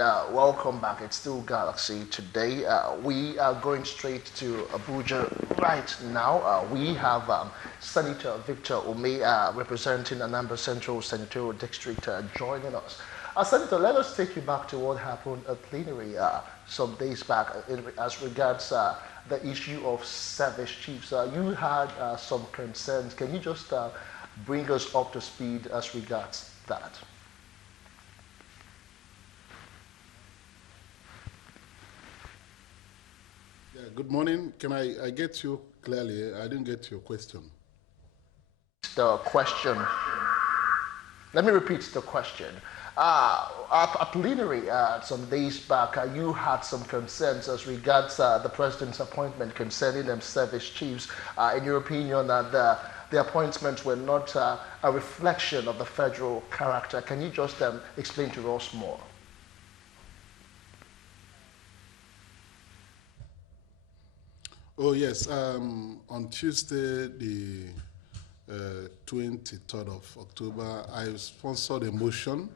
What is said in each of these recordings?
and welcome back. It's still Galaxy today. We are going straight to Abuja right now. We have Senator Victor Umeh representing Anambra Central Senatorial District joining us. Senator, let us take you back to what happened at plenary some days back as regards the issue of service chiefs. You had some concerns. Can you just bring us up to speed as regards that? Good morning. Can I get you clearly? I didn't get your question. The question. Let me repeat the question. At plenary some days back, you had some concerns as regards the president's appointment concerning them service chiefs. In your opinion, that the appointments were not a reflection of the federal character. Can you just explain to us more? Oh, yes. On Tuesday, the 23rd of October, I sponsored a motion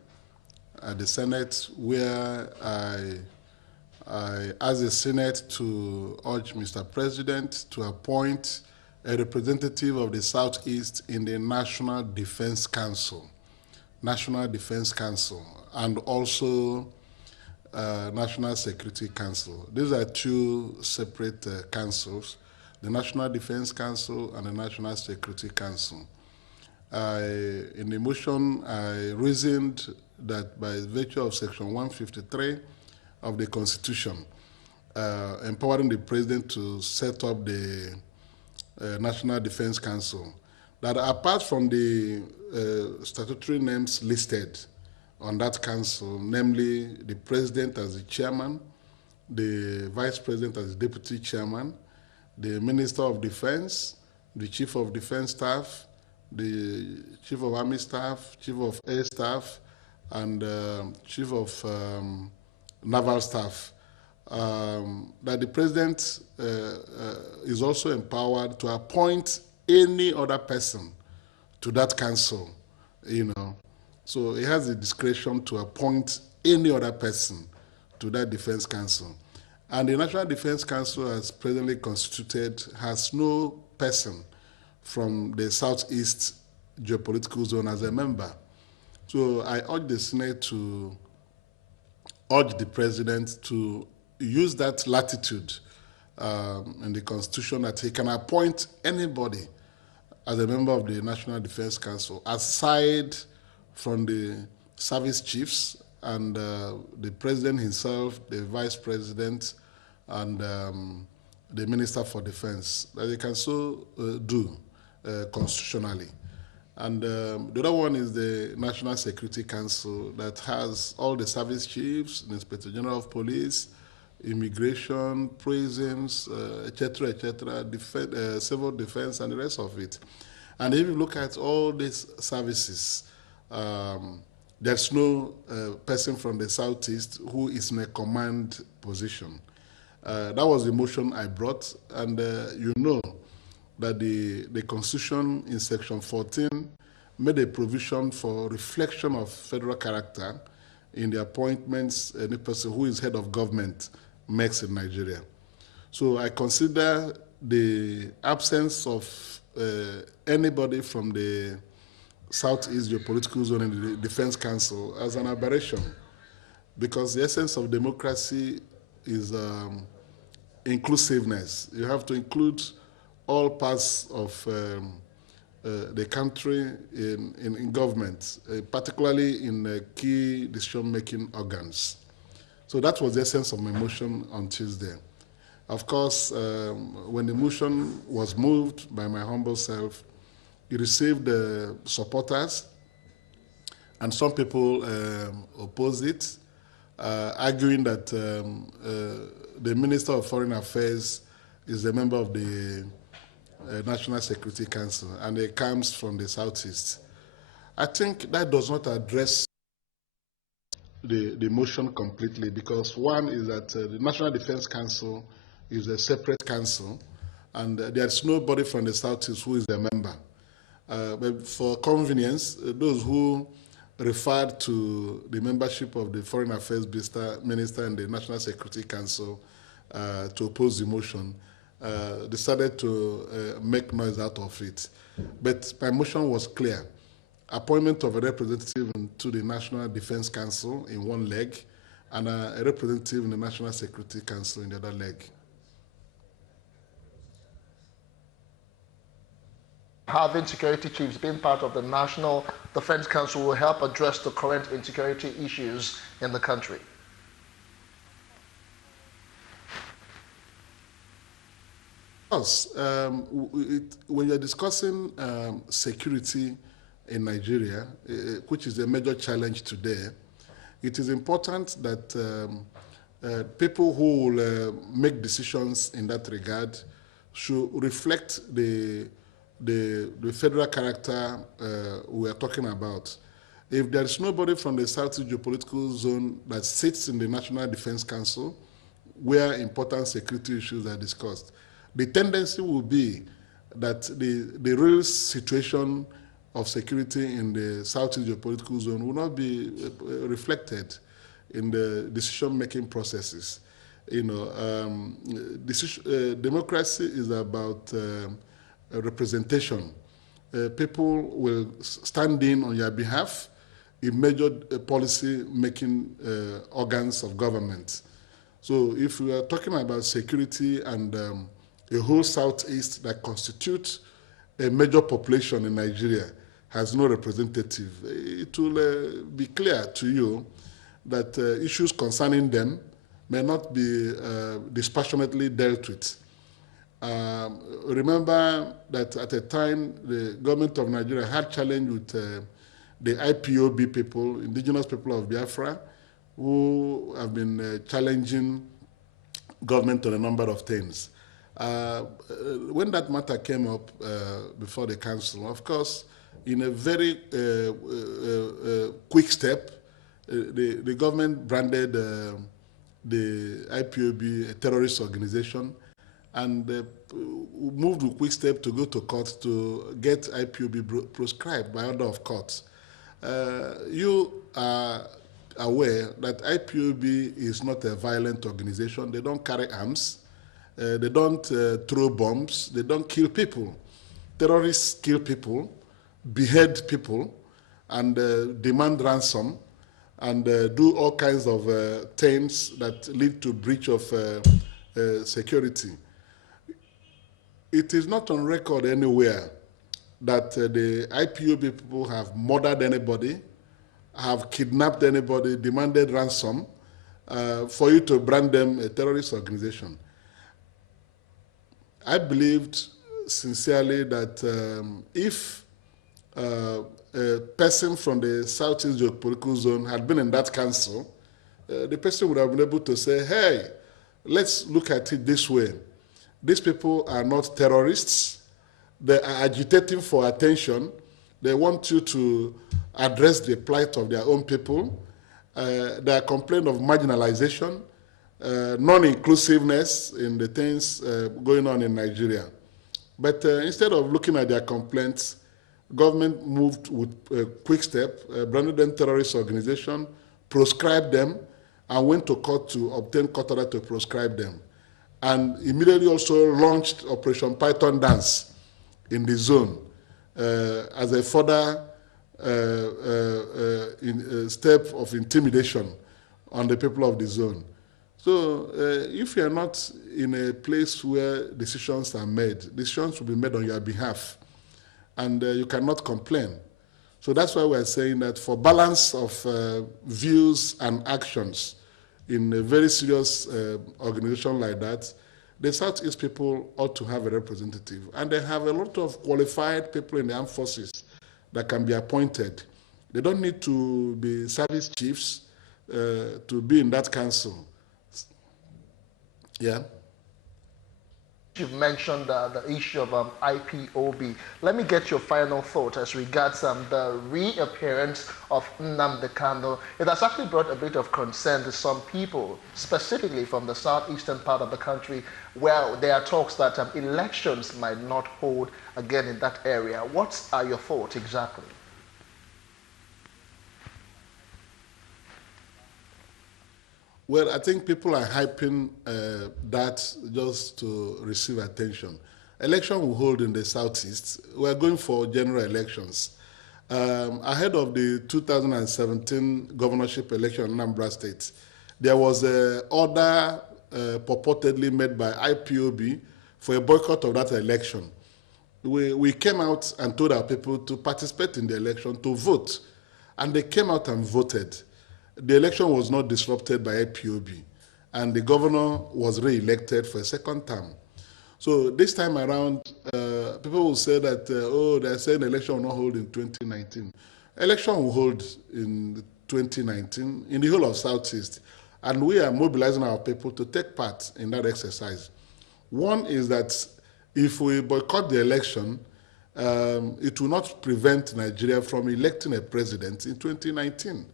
at the Senate where I asked the Senate to urge Mr. President to appoint a representative of the Southeast in the National Defense Council, and also National Security Council. These are two separate councils, the National Defense Council and the National Security Council. In the motion, I reasoned that by virtue of Section 153 of the Constitution, empowering the President to set up the National Defense Council, that apart from the statutory names listed on that council, namely the President as the chairman, the Vice President as the Deputy Chairman, the Minister of Defense, the Chief of Defense Staff, the Chief of Army Staff, Chief of Air Staff, and Chief of Naval Staff, that the President is also empowered to appoint any other person to that council, So he has the discretion to appoint any other person to that Defense Council. And the National Defense Council, as presently constituted, has no person from the Southeast geopolitical zone as a member. So I urge the Senate to urge the President to use that latitude in the Constitution that he can appoint anybody as a member of the National Defense Council, aside from the service chiefs and the President himself, the Vice President, and the Minister for Defense, that they can so do constitutionally. And the other one is the National Security Council that has all the service chiefs, the Inspector General of Police, immigration, prisons, etc., civil defense, and the rest of it. And if you look at all these services, there's no person from the Southeast who is in a command position. That was the motion I brought, and you know that the Constitution in Section 14 made a provision for reflection of federal character in the appointments any person who is head of government makes in Nigeria. So I consider the absence of anybody from the Southeast geopolitical zone in the Defense Council as an aberration, because the essence of democracy is inclusiveness. You have to include all parts of the country in government, particularly in key decision-making organs. So that was the essence of my motion on Tuesday. Of course, when the motion was moved by my humble self, it received supporters, and some people opposed it, arguing that the Minister of Foreign Affairs is a member of the National Security Council, and it comes from the Southeast. I think that does not address the motion completely, because one is that the National Defense Council is a separate council, and there's nobody from the Southeast who is a member. But for convenience, those who referred to the membership of the Foreign Affairs Minister and the National Security Council to oppose the motion, decided to make noise out of it. But my motion was clear. Appointment of a representative to the National Defense Council in one leg, and a representative in the National Security Council in the other leg. Having security chiefs being part of the National Defense Council will help address the current insecurity issues in the country. Yes, when you're discussing security in Nigeria, which is a major challenge today, it is important that people who will make decisions in that regard should reflect the federal character we are talking about. If there is nobody from the Southeast geopolitical zone that sits in the National Defense Council, where important security issues are discussed, the tendency will be that the real situation of security in the Southeast geopolitical zone will not be reflected in the decision-making processes. You know, democracy is about representation. People will stand in on your behalf in major policy-making organs of government. So if we are talking about security and a whole Southeast that constitutes a major population in Nigeria has no representative, it will be clear to you that issues concerning them may not be dispassionately dealt with. Remember that at a time, the government of Nigeria had challenge with the IPOB people, indigenous people of Biafra, who have been challenging government on a number of things. When that matter came up before the council, of course, in a very quick step, the government branded the IPOB a terrorist organization and moved with quick step to go to court to get IPOB proscribed by order of court. You are aware that IPOB is not a violent organization. They don't carry arms. They don't throw bombs. They don't kill people. Terrorists kill people, behead people, and demand ransom, and do all kinds of things that lead to breach of security. It is not on record anywhere that the IPOB people have murdered anybody, have kidnapped anybody, demanded ransom for you to brand them a terrorist organization. I believed sincerely that if a person from the Southeast geopolitical zone had been in that council, the person would have been able to say, hey, let's look at it this way. These people are not terrorists. They are agitating for attention. They want you to address the plight of their own people. They are complaining of marginalization, non-inclusiveness in the things going on in Nigeria. But instead of looking at their complaints, government moved with a quick step, branded them terrorist organization, proscribed them, and went to court to obtain court order to proscribe them. And immediately also launched Operation Python Dance in the zone as a further step of intimidation on the people of the zone. So if you are not in a place where decisions are made, decisions will be made on your behalf, and you cannot complain. So that's why we're saying that for balance of views and actions in a very serious organization like that, the Southeast people ought to have a representative. And they have a lot of qualified people in the armed forces that can be appointed. They don't need to be service chiefs to be in that council. Yeah. You've mentioned the issue of IPOB. Let me get your final thought as regards the reappearance of Nnamdi Kanu. It has actually brought a bit of concern to some people, specifically from the southeastern part of the country, where there are talks that elections might not hold again in that area. What are your thoughts exactly? Well, I think people are hyping that just to receive attention. Election will hold in the southeast. We're going for general elections. Ahead of the 2017 governorship election in Anambra State, there was an order purportedly made by IPOB for a boycott of that election. We came out and told our people to participate in the election, to vote, and they came out and voted. The election was not disrupted by IPOB, and the governor was re-elected for a second term. So this time around, people will say that, oh, they're saying the election will not hold in 2019. Election will hold in 2019 in the whole of Southeast, and we are mobilizing our people to take part in that exercise. One is that if we boycott the election, it will not prevent Nigeria from electing a president in 2019.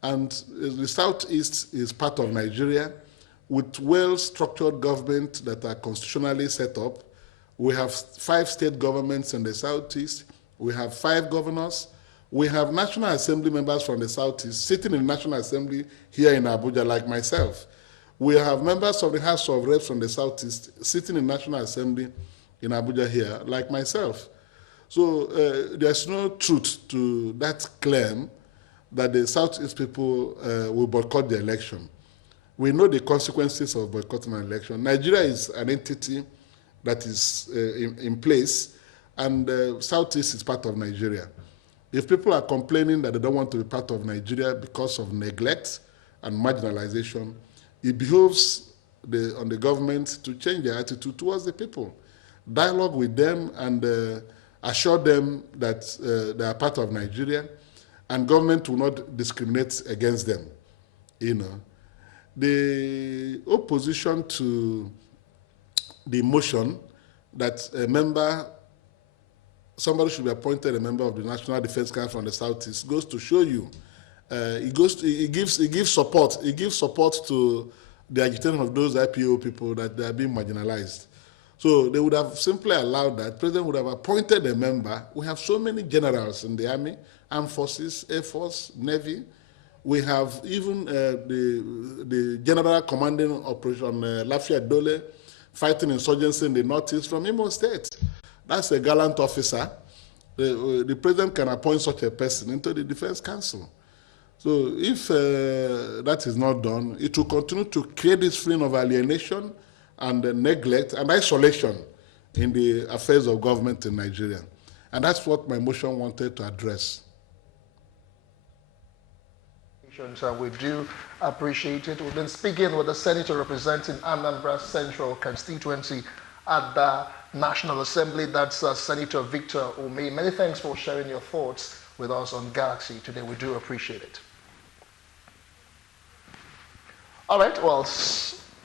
And the Southeast is part of Nigeria with well-structured governments that are constitutionally set up. We have 5 state governments in the Southeast. We have 5 governors. We have National Assembly members from the Southeast sitting in the National Assembly here in Abuja, like myself. We have members of the House of Reps from the Southeast sitting in the National Assembly in Abuja here, like myself. So there's no truth to that claim that the Southeast people will boycott the election. We know the consequences of boycotting an election. Nigeria is an entity that is in place, and Southeast is part of Nigeria. If people are complaining that they don't want to be part of Nigeria because of neglect and marginalization, it behoves on the government to change their attitude towards the people. Dialogue with them and assure them that they are part of Nigeria, and government will not discriminate against them. You know, the opposition to the motion that somebody should be appointed a member of the National Defense Council from the Southeast goes to show you. It gives support. It gives support to the agitation of those IPO people that they are being marginalized. So they would have simply allowed that. The president would have appointed a member. We have so many generals in the Army, Armed Forces, Air Force, Navy. We have even the general commanding Operation Lafayette Dole fighting insurgency in the Northeast from Imo State. That's a gallant officer. The president can appoint such a person into the Defense Council. So if that is not done, it will continue to create this feeling of alienation and neglect and isolation in the affairs of government in Nigeria. And that's what my motion wanted to address. We do appreciate it. We've been speaking with the senator representing Anambra Central constituency at the National Assembly. That's Senator Victor Umeh. Many thanks for sharing your thoughts with us on Galaxy today. We do appreciate it. All right, well,